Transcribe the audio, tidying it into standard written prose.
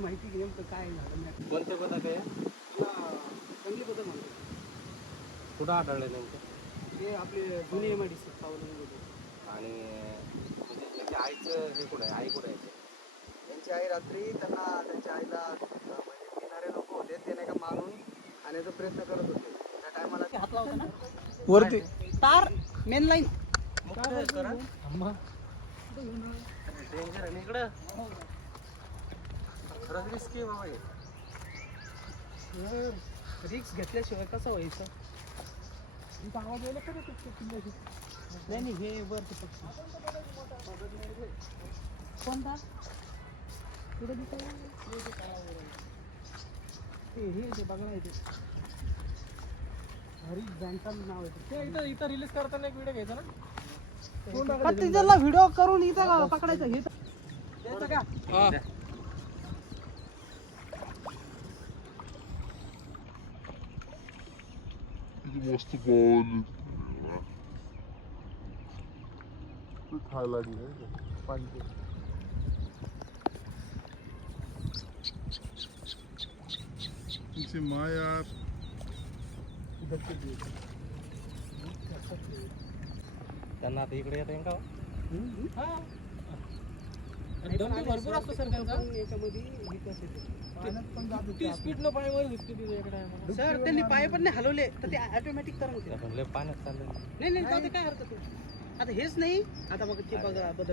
माहिती की नेमकं काय झालं. कोणते पदार्थ आहे? चांगली पद्धत म्हणतो. कुठं आढळले नेमकं? हे आपले जुने MIDC सावधान. आणि म्हणजे त्यांच्या आईचं हे कुठं आहे? आई कुठं आहे? त्यांची आई रात्री त्यांना त्यांच्या आईला म्हणजे पिणारे लोक होते ते नाही का मारून आणण्याचा प्रयत्न करत होते. त्या टायमाला हात लावतो ना वरती तार मेन लाईन डेंजर आहे इकडं. खरंच रिस्की बाबा हे. रिक्स घेतल्याशिवाय कसं व्हायचं. आवाज यायला खरं नाही नाही हे वरती पक्षी कोणता पुढे हे बघा इथे हरी बँकाचं नाव आहे ते. इथं इथं रिलीज करताना एक व्हिडिओ घ्यायचा ना. त्याला व्हिडिओ करून इथं पकडायचं हे द्यायचं का. मस्त बॉल खायला लागले पाणी. माँ यार त्यांना आता इकडे येता येईल का? भरपूर असतो सर याच्यामध्ये स्पीड न पाय वर सर त्यांनी पाय पण नाही हलवले तर ते ऑटोमॅटिक तर होते. पाण्यात चाललं नाही नाही काय हरकत नाही. आता हेच नाही आता बघा ते बघा